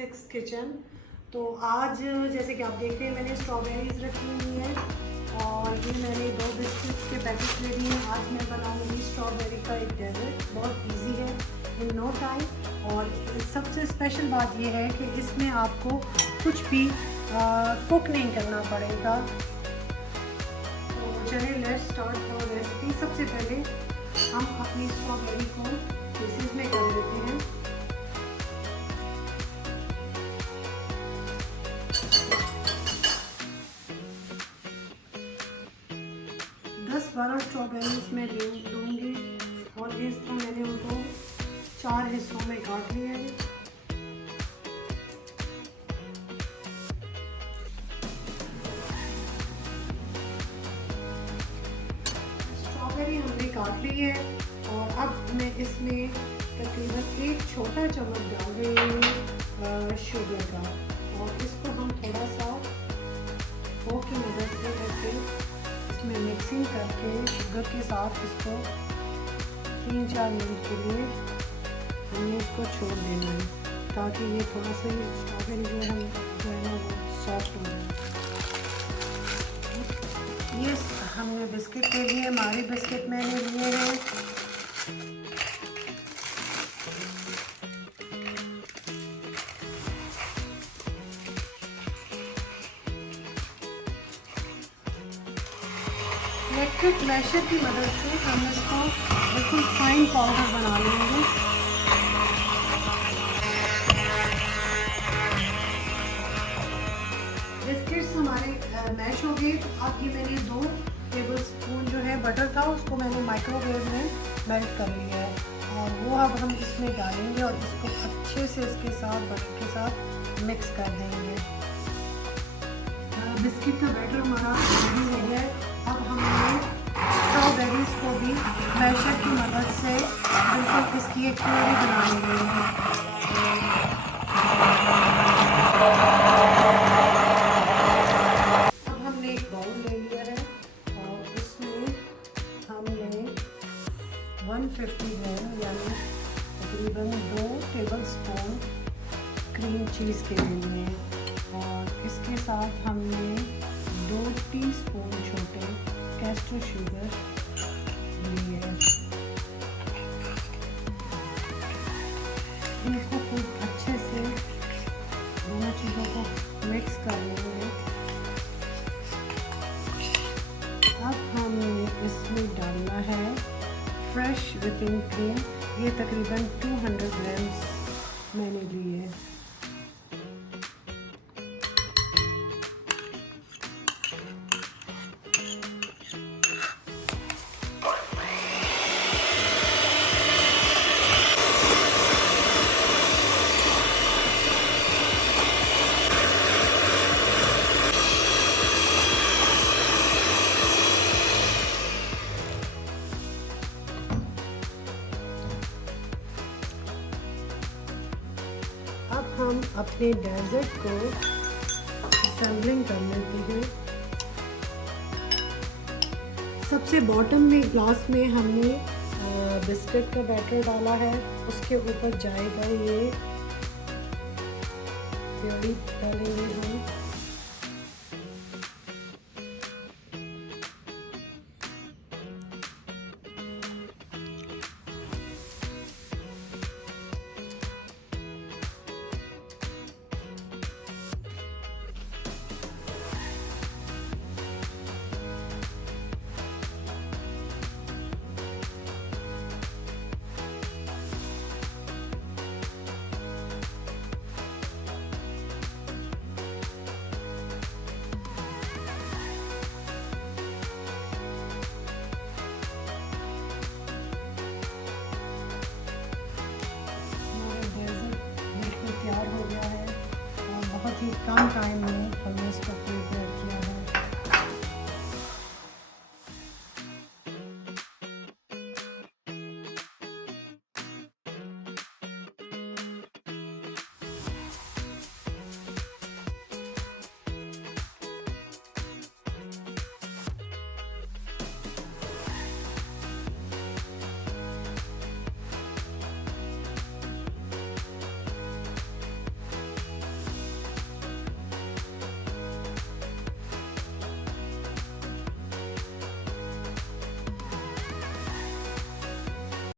Six kitchen. तो आज जैसे कि आप देख रहे हैं मैंने स्ट्रॉबेरीज रखी हुई हैं और ये मैंने 2 बिस्किट्स के पैकेट ले लिए हैं। आज मैं बनाऊंगी स्ट्रॉबेरी का एक डेजर्ट, बहुत इजी है, इन नो टाइम। और सबसे स्पेशल बात ये है कि इसमें आपको कुछ भी कुक नहीं करना पड़ेगा। तो चलिए लेट्स स्टार्ट फॉर रेसिपी। सबसे पहले हम अपनी स्ट्रॉबेरी को पीसेस में कर लेते हैं। दस 12 स्ट्रॉबेरीज में लूँगी और इस तरह मैंने उनको 4 हिस्सों में काट लिया है। स्ट्रॉबेरी हमने काट ली है और अब मैं इसमें तकरीबन 1 छोटा चम्मच डाल रही हूँ शुगर का, और इसको हम थोड़ा सा फोक की मदद से ऐसे इसमें मिक्सिंग करके शुगर के साथ इसको 3-4 मिनट के लिए हमें इसको छोड़ देना है, ताकि ये थोड़ा सा स्ट्रॉबेरी जो है ना वो सॉफ्ट हो जाए। ये हमने बिस्किट ले लिए, हमारे बिस्किट मैंने लिए हैं। इलेक्ट्रिक मैशर की मदद से हम इसको बिल्कुल फाइन पाउडर बना लेंगे। बिस्किट्स हमारे मैश हो गए। अब ये मैंने 2 टेबलस्पून जो है बटर था उसको मैंने माइक्रोवेव में मेल्ट कर लिया है और वो अब हम इसमें डालेंगे और इसको अच्छे से इसके साथ बटर के साथ मिक्स कर देंगे। बिस्किट का बैटर हमारा रेडी हो गया है। अब हमने स्ट्रॉबेरीज को भी मैशर की मदद से बिल्कुल इसकी एक प्यूरी बना लेंगे। अब हमने एक बाउल ले लिया है और इसमें हमने 150 ग्राम यानी तकरीबन 2 टेबलस्पून क्रीम चीज़ के लिए और इसके साथ हमने 2 टीस्पून छोटे कैस्टर शुगर लिए है। इनको खूब अच्छे से दोनों चीज़ों को मिक्स कर लेंगे। अब हमें इसमें डालना है फ्रेश व्हिपिंग क्रीम। ये तकरीबन 200 ग्राम्स मैंने ली है। अब हम अपने डेजर्ट को असेंबलिंग कर लेते हैं। सबसे बॉटम में ग्लास में हमने बिस्किट का बैटर डाला है, उसके ऊपर जाएगा ये प्योरी डालेंगे हम। तैयार हो गया है और बहुत ही कम टाइम में